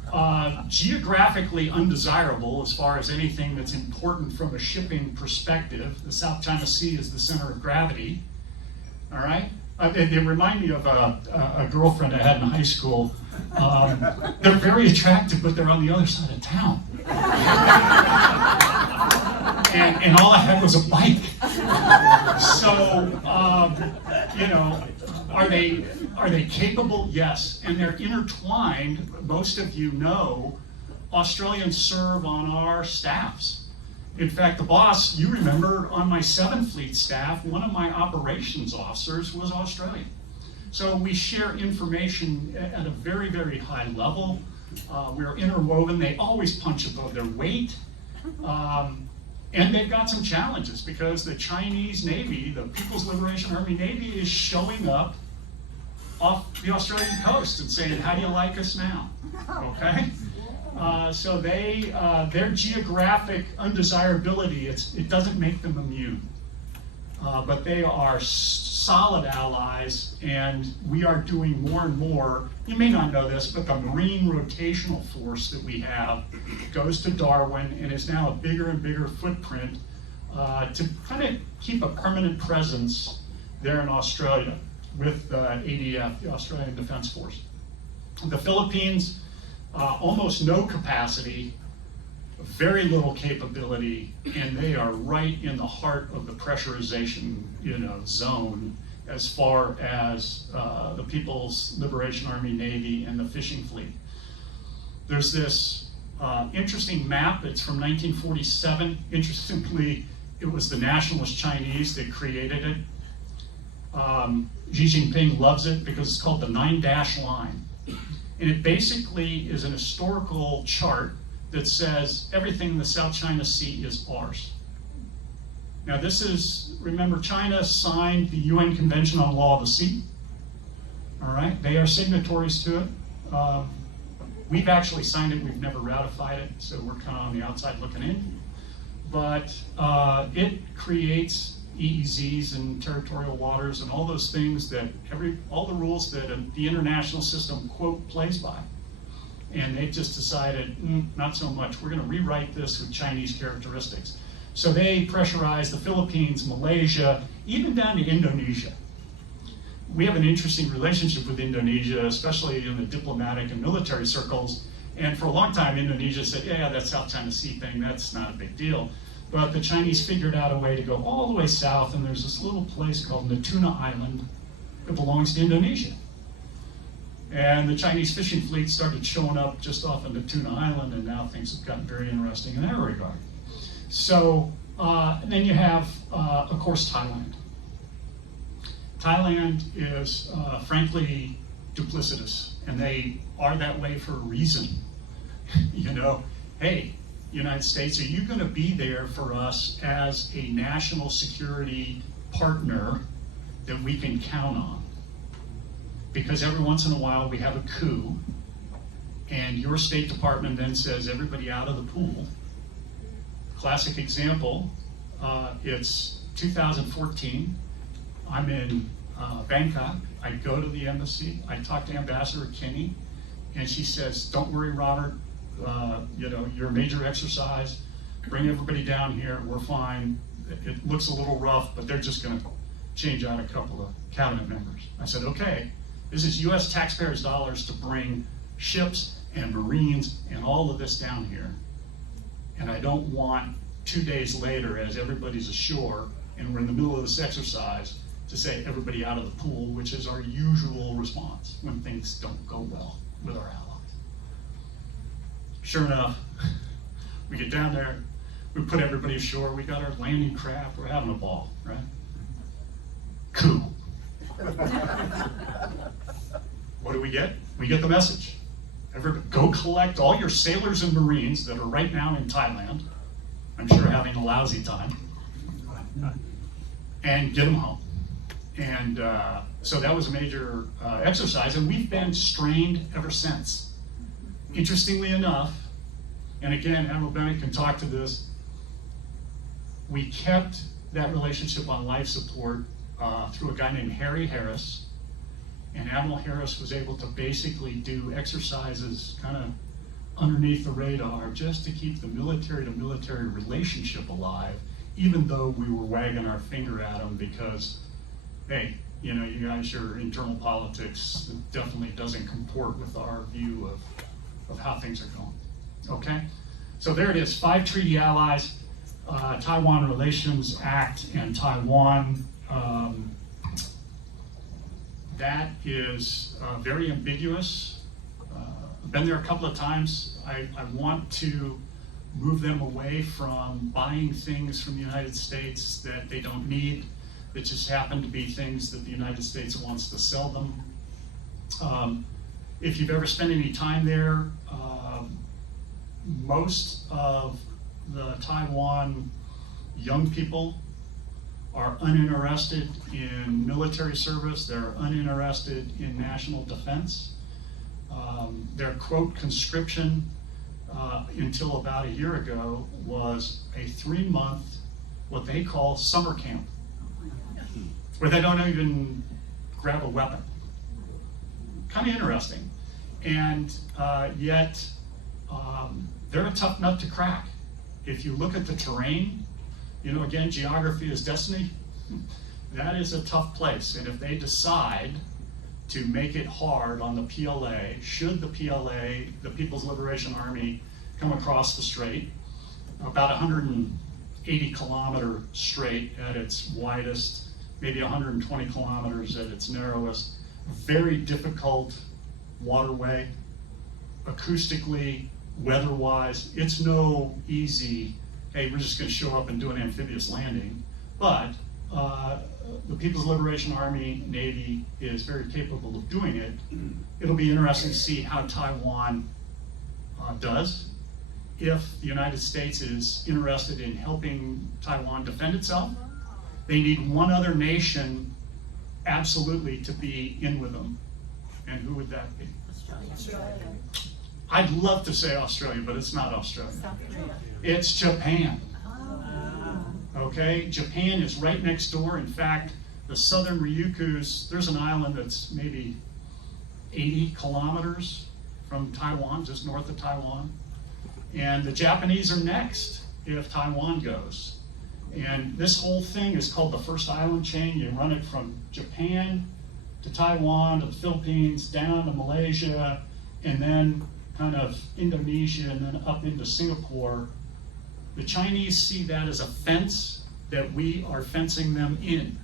geographically undesirable as far as anything that's important from a shipping perspective. The South China Sea is the center of gravity, all right? They remind me of a girlfriend I had in high school. They're very attractive, but they're on the other side of town. And all I had was a bike. So, are they capable? Yes. And they're intertwined. Most of you know, Australians serve on our staffs. In fact, the boss, you remember, on my 7th Fleet staff, one of my operations officers was Australian. So we share information at a very, very high level. We're interwoven. They always punch above their weight. And they've got some challenges because the Chinese Navy, the People's Liberation Army Navy, is showing up off the Australian coast and saying, how do you like us now? Okay? So their geographic undesirability, it doesn't make them immune. But they are solid allies, and we are doing more and more. You may not know this, but the Marine rotational force that we have goes to Darwin and is now a bigger and bigger footprint to kind of keep a permanent presence there in Australia with ADF, the Australian Defence Force. The Philippines, almost no capacity, very little capability, and they are right in the heart of the pressurization, zone as far as the People's Liberation Army Navy and the fishing fleet. There's this interesting map. It's from 1947. Interestingly, it was the nationalist Chinese that created it. Xi Jinping loves it because it's called the 9-dash line. And it basically is an historical chart that says everything in the South China Sea is ours. Now this is, remember, China signed the UN Convention on Law of the Sea. All right, they are signatories to it. We've actually signed it, we've never ratified it, so we're kind of on the outside looking in. But it creates EEZs and territorial waters and all those things that all the rules that the international system, quote, plays by. And they just decided, not so much. We're going to rewrite this with Chinese characteristics. So they pressurized the Philippines, Malaysia, even down to Indonesia. We have an interesting relationship with Indonesia, especially in the diplomatic and military circles. And for a long time, Indonesia said, yeah, that South China Sea thing, that's not a big deal. But the Chinese figured out a way to go all the way south, and there's this little place called Natuna Island that belongs to Indonesia. And the Chinese fishing fleet started showing up just off of Natuna Island, and now things have gotten very interesting in that regard. So then you have, of course, Thailand. Thailand is, frankly, duplicitous, and they are that way for a reason. Hey, United States, are you going to be there for us as a national security partner that we can count on. Because every once in a while we have a coup, and your State Department then says everybody out of the pool. Classic example, it's 2014. I'm in Bangkok. I go to the embassy. I talk to Ambassador Kinney, and she says, "Don't worry, Robert. Your major exercise. Bring everybody down here. We're fine. It looks a little rough, but they're just going to change out a couple of cabinet members." I said, "Okay, this is U.S. taxpayers' dollars to bring ships and Marines and all of this down here. And I don't want 2 days later, as everybody's ashore and we're in the middle of this exercise, to say everybody out of the pool," which is our usual response when things don't go well with our allies. Sure enough, we get down there, we put everybody ashore, we got our landing craft, we're having a ball, right? Coup. What do we get? We get the message. Everybody, go collect all your sailors and Marines that are right now in Thailand, I'm sure having a lousy time, and get them home. And so that was a major exercise, and we've been strained ever since. Interestingly enough, and again, Admiral Bennett can talk to this, we kept that relationship on life support through a guy named Harry Harris, and Admiral Harris was able to basically do exercises kind of underneath the radar just to keep the military-to-military relationship alive, even though we were wagging our finger at them because, hey, you guys, your internal politics definitely doesn't comport with our view of how things are going. Okay? So there it is, 5 treaty allies, Taiwan Relations Act and Taiwan. That is very ambiguous. I've been there a couple of times. I want to move them away from buying things from the United States that they don't need, that just happen to be things that the United States wants to sell them. If you've ever spent any time there, most of the Taiwan young people are uninterested in military service. They're uninterested in national defense. Their quote conscription until about a year ago was a 3-month, what they call summer camp, where they don't even grab a weapon. Kind of interesting. And yet, they're a tough nut to crack. If you look at the terrain, again, geography is destiny. That is a tough place. And if they decide to make it hard on the PLA, should the PLA, the People's Liberation Army, come across the strait, about 180 kilometer strait at its widest, maybe 120 kilometers at its narrowest, very difficult waterway, acoustically, weather-wise. It's no easy, hey, we're just going to show up and do an amphibious landing. But the People's Liberation Army, Navy is very capable of doing it. It'll be interesting to see how Taiwan does. If the United States is interested in helping Taiwan defend itself, they need one other nation absolutely to be in with them. And who would that be? Australia. I'd love to say Australia, but it's not Australia. South Korea. It's Japan. Okay, Japan is right next door. In fact, the southern Ryukyus, there's an island that's maybe 80 kilometers from Taiwan, just north of Taiwan. And the Japanese are next if Taiwan goes. And this whole thing is called the first island chain. You run it from Japan to Taiwan to the Philippines, down to Malaysia, and then kind of Indonesia, and then up into Singapore. The Chinese see that as a fence that we are fencing them in,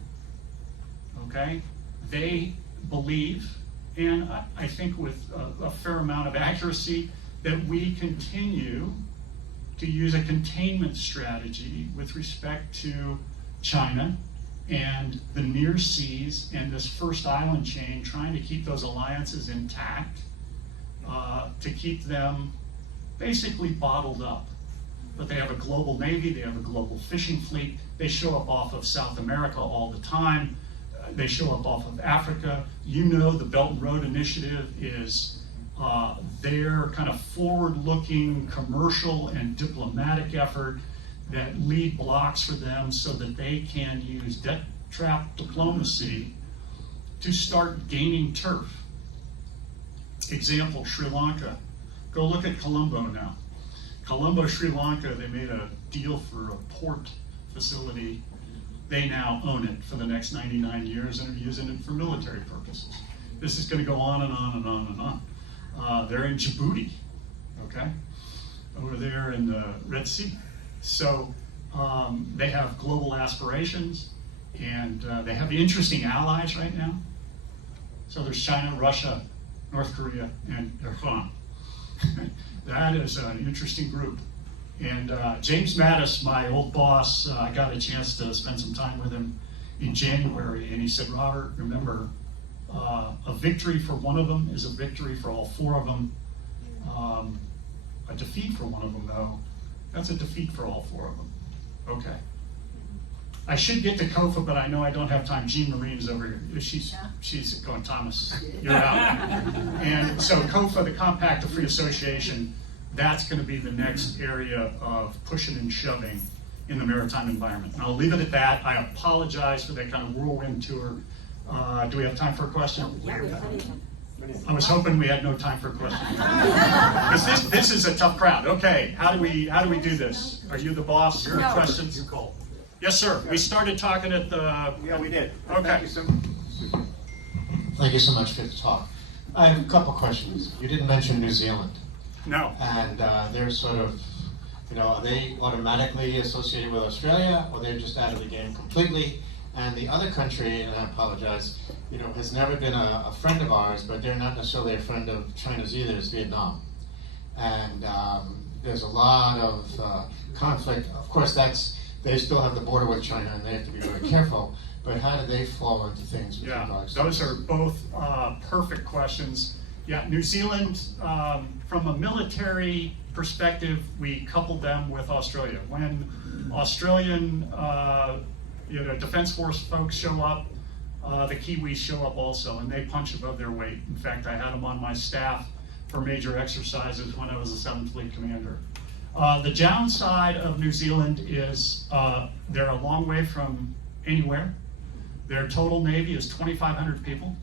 okay? They believe, and I think with a fair amount of accuracy, that we continue to use a containment strategy with respect to China and the near seas and this first island chain, trying to keep those alliances intact, to keep them basically bottled up. but they have a global navy, they have a global fishing fleet. They show up off of South America all the time. They show up off of Africa. You know, the Belt and Road Initiative is their kind of forward-looking commercial and diplomatic effort that lead blocks for them so that they can use debt trap diplomacy to start gaining turf. Example, Sri Lanka. Go look at Colombo now. Colombo, Sri Lanka, they made a deal for a port facility. They now own it for the next 99 years and are using it for military purposes. This is going to go on and on and on and on. They're in Djibouti, okay? Over there in the Red Sea. So they have global aspirations, and they have interesting allies right now. So there's China, Russia, North Korea, and Iran. That is an interesting group. And James Mattis, my old boss, I got a chance to spend some time with him in January, and he said, Robert, remember, a victory for one of them is a victory for all four of them. A defeat for one of them, though, that's a defeat for all four of them. Okay. I should get to COFA, but I know I don't have time. Jean Marine's over here. She's going, Thomas, you're out. And so COFA, the Compact of Free Association, that's going to be the next area of pushing and shoving in the maritime environment. And I'll leave it at that. I apologize for that kind of whirlwind tour. Do we have time for a question? I was hoping we had no time for a question. Because this is a tough crowd. Okay, how do we do this? Are you the boss? Your questions? You call. Yes, sir. We started talking at the... Yeah, we did. Okay. Thank you so much for the talk. I have a couple questions. You didn't mention New Zealand. No. And they're sort of, are they automatically associated with Australia, or they're just out of the game completely? And the other country, and I apologize, has never been a friend of ours, but they're not necessarily a friend of China's either, is Vietnam. And there's a lot of conflict. Of course, they still have the border with China, and they have to be very careful. But how do they fall into things with regards to those are both perfect questions. Yeah, New Zealand, from a military perspective, we coupled them with Australia. When Australian Defense Force folks show up, the Kiwis show up also, and they punch above their weight. In fact, I had them on my staff for major exercises when I was a 7th Fleet commander. The downside of New Zealand is they're a long way from anywhere. Their total Navy is 2,500 people.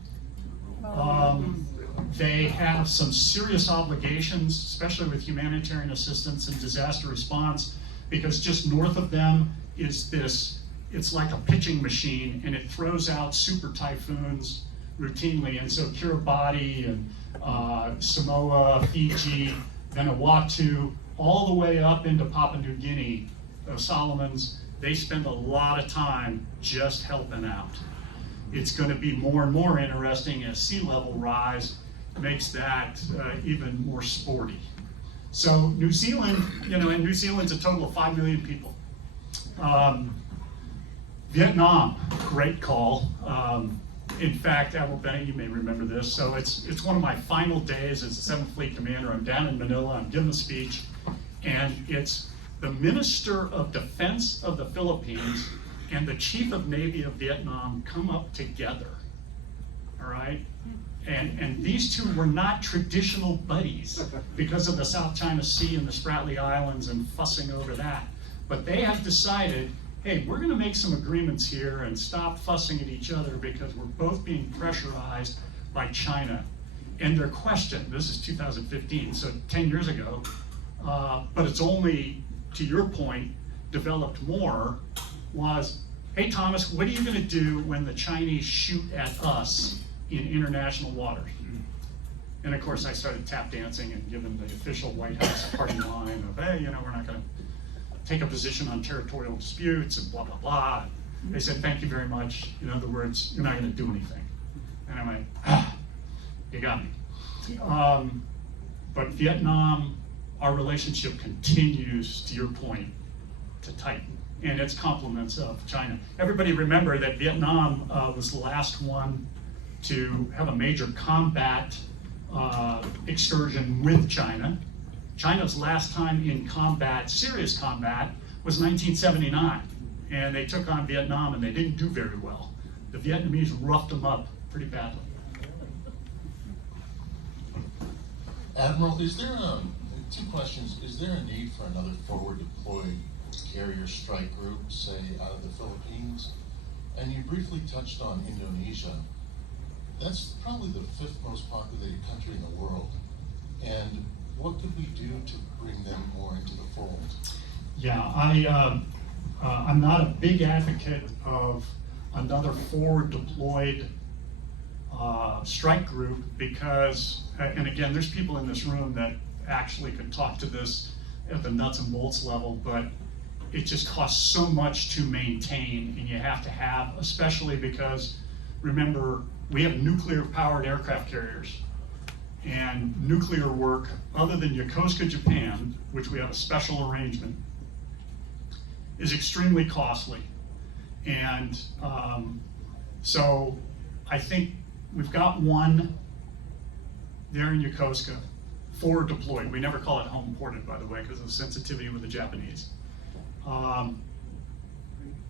They have some serious obligations, especially with humanitarian assistance and disaster response, because just north of them is it's like a pitching machine, and it throws out super typhoons routinely. And so Kiribati and Samoa, Fiji, Vanuatu, all the way up into Papua New Guinea, the Solomons, they spend a lot of time just helping out. It's going to be more and more interesting as sea level rise makes that even more sporty. So New Zealand, and New Zealand's a total of 5 million people. Vietnam, great call. In fact, Bennett, you may remember this. So it's one of my final days as a 7th Fleet commander. I'm down in Manila, I'm giving a speech, and it's the Minister of Defense of the Philippines and the Chief of Navy of Vietnam come up together, all right? And these two were not traditional buddies because of the South China Sea and the Spratly Islands and fussing over that. But they have decided, hey, we're gonna make some agreements here and stop fussing at each other because we're both being pressurized by China. And their question, this is 2015, so 10 years ago, but it's only, to your point, developed more, was, hey Thomas, what are you gonna do when the Chinese shoot at us in international waters? And of course I started tap dancing and giving the official White House party line of, hey, we're not gonna take a position on territorial disputes and blah, blah, blah. They said, thank you very much. In other words, you're not gonna do anything. And I went, you got me. But Vietnam, our relationship continues, to your point, to tighten. And it's compliments of China. Everybody remember that Vietnam was the last one to have a major combat excursion with China. China's last time in combat, serious combat, was 1979. And they took on Vietnam and they didn't do very well. The Vietnamese roughed them up pretty badly. Admiral, is there two questions. Is there a need for another forward deployed carrier strike group, say, out of the Philippines? And you briefly touched on Indonesia. That's probably the 5th most populated country in the world. And what could we do to bring them more into the fold? Yeah, I'm not a big advocate of another forward deployed strike group because, and again, there's people in this room that actually could talk to this at the nuts and bolts level, but it just costs so much to maintain, and you have to have, especially because, remember, we have nuclear powered aircraft carriers, and nuclear work, other than Yokosuka, Japan, which we have a special arrangement, is extremely costly. And so I think we've got one there in Yokosuka, forward deployed. We never call it home ported, by the way, because of the sensitivity with the Japanese.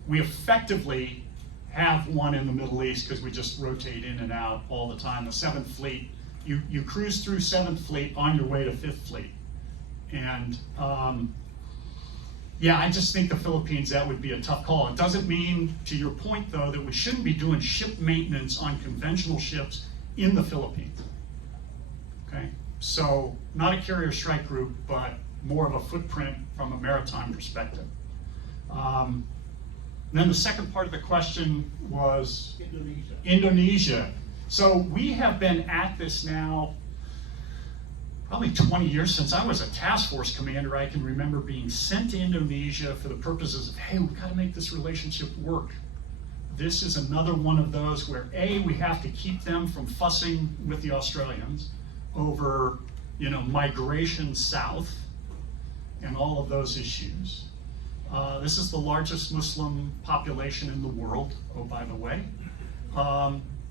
We effectively have one in the Middle East because we just rotate in and out all the time. The 7th Fleet, you cruise through 7th Fleet on your way to 5th Fleet. And yeah, I just think the Philippines, that would be a tough call. It doesn't mean, to your point though, that we shouldn't be doing ship maintenance on conventional ships in the Philippines. Okay, so not a carrier strike group, but more of a footprint from a maritime perspective. Then the second part of the question was Indonesia. So we have been at this now probably 20 years. Since I was a task force commander, I can remember being sent to Indonesia for the purposes of, hey, we've got to make this relationship work. This is another one of those where A, we have to keep them from fussing with the Australians over, migration south and all of those issues. This is the largest Muslim population in the world, oh, by the way.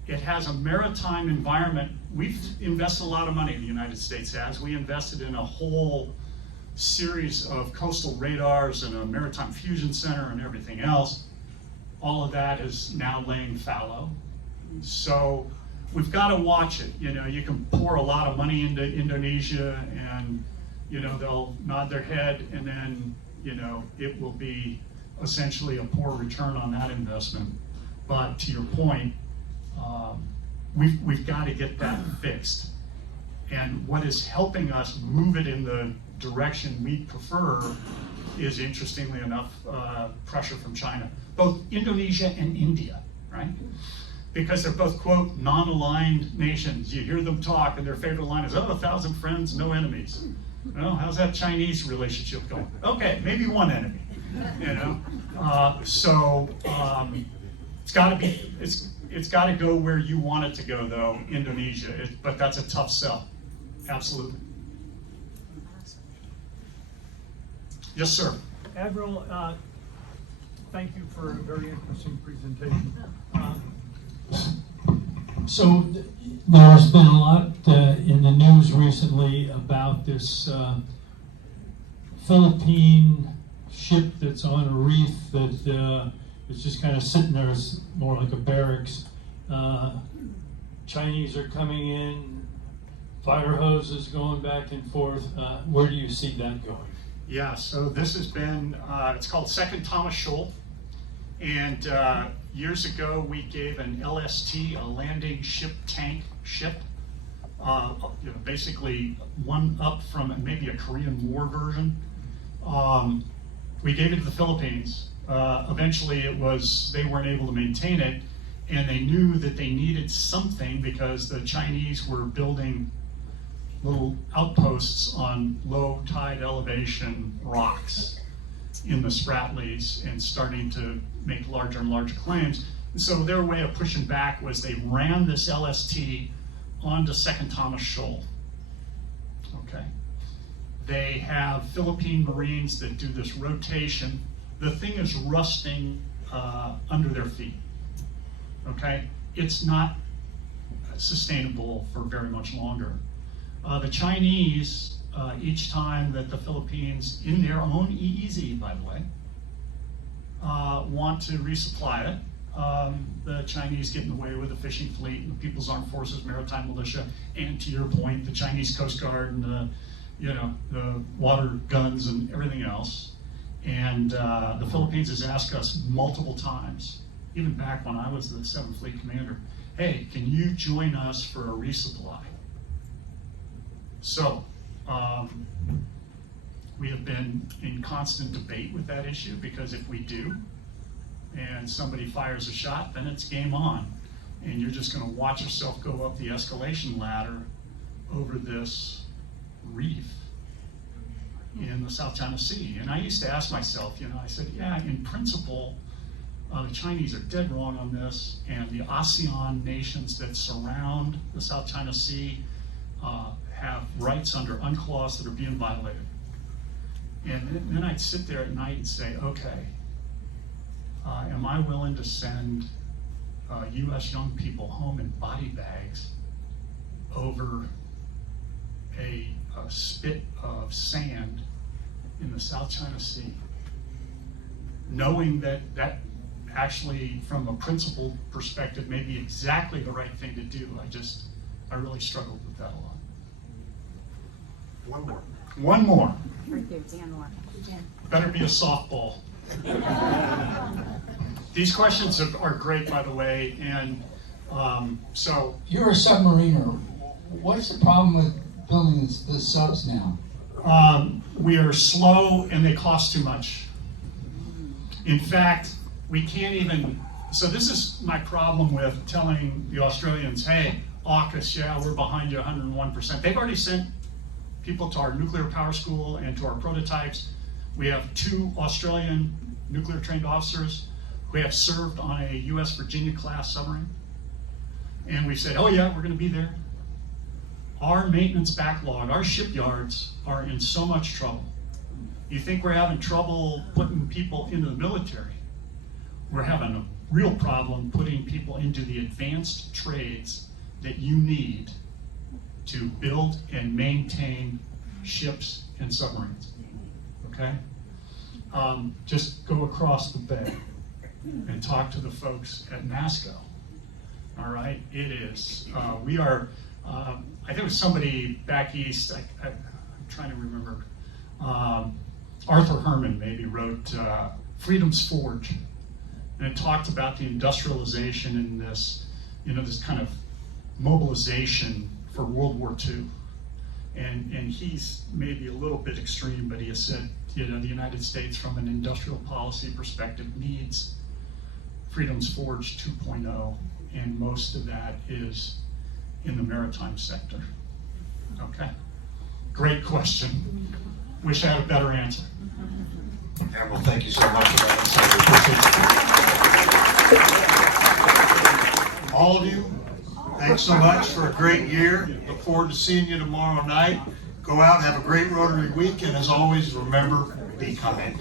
It has a maritime environment. We've invested a lot of money, the United States has. We invested in a whole series of coastal radars and a maritime fusion center and everything else. All of that is now laying fallow. So we've got to watch it. You can pour a lot of money into Indonesia and, they'll nod their head and then, it will be essentially a poor return on that investment. But to your point, we've got to get that fixed. And what is helping us move it in the direction we prefer is, interestingly enough, pressure from China. Both Indonesia and India, right? Because they're both, quote, non-aligned nations. You hear them talk and their favorite line is, 1,000 friends, no enemies. Well, how's that Chinese relationship going? Okay, maybe one enemy, So it's got to be, it's got to go where you want it to go, though, Indonesia. But that's a tough sell, absolutely. Yes, sir. Admiral, thank you for a very interesting presentation. So there's been a lot in the news recently about this Philippine ship that's on a reef that is just kind of sitting there, it's more like a barracks. Chinese are coming in, fire hoses going back and forth. Where do you see that going? Yeah, so this has been, it's called Second Thomas Shoal. And years ago, we gave an LST, a landing ship tank ship, basically one up from maybe a Korean War version. We gave it to the Philippines. Eventually, they weren't able to maintain it, and they knew that they needed something because the Chinese were building little outposts on low tide elevation rocks in the Spratlys and starting to make larger and larger claims. And so their way of pushing back was they ran this LST onto Second Thomas Shoal. Okay. They have Philippine Marines that do this rotation. The thing is rusting under their feet. Okay. It's not sustainable for very much longer. The Chinese each time that the Philippines, in their own EEZ, by the way, want to resupply it. The Chinese get in the way with the fishing fleet and the People's Armed Forces, Maritime Militia, and to your point, the Chinese Coast Guard and the water guns and everything else. And the Philippines has asked us multiple times, even back when I was the 7th Fleet Commander, hey, can you join us for a resupply? So, we have been in constant debate with that issue, because if we do, and somebody fires a shot, then it's game on. And you're just gonna watch yourself go up the escalation ladder over this reef in the South China Sea. And I used to ask myself, I said, yeah, in principle, the Chinese are dead wrong on this, and the ASEAN nations that surround the South China Sea have rights under UNCLOS that are being violated. And then I'd sit there at night and say, okay, am I willing to send US young people home in body bags over a spit of sand in the South China Sea, knowing that that actually, from a principled perspective, may be exactly the right thing to do? I really struggled with that a lot. One more. One more. Right there, Dan one. Better be a softball. These questions are great, by the way, and so. You're a submariner. What's the problem with building the subs now? We are slow and they cost too much. In fact, we can't even, so this is my problem with telling the Australians, hey, AUKUS, yeah, we're behind you 101%. They've already sent people to our nuclear power school and to our prototypes. We have 2 Australian nuclear trained officers who have served on a US Virginia class submarine. And we said, oh yeah, we're gonna be there. Our maintenance backlog, our shipyards are in so much trouble. You think we're having trouble putting people into the military? We're having a real problem putting people into the advanced trades that you need to build and maintain ships and submarines, okay? Just go across the bay and talk to the folks at NASCO, all right? It is, we are, I think it was somebody back east, I'm trying to remember, Arthur Herman maybe wrote Freedom's Forge, and it talked about the industrialization and this, this kind of mobilization for World War II. And he's maybe a little bit extreme, but he has said, the United States from an industrial policy perspective needs Freedom's Forge 2.0, and most of that is in the maritime sector. Okay? Great question. Wish I had a better answer. Admiral, thank you so much for that insight. All of you, thanks so much for a great year. Look forward to seeing you tomorrow night. Go out, have a great Rotary week, and as always, remember, be kind.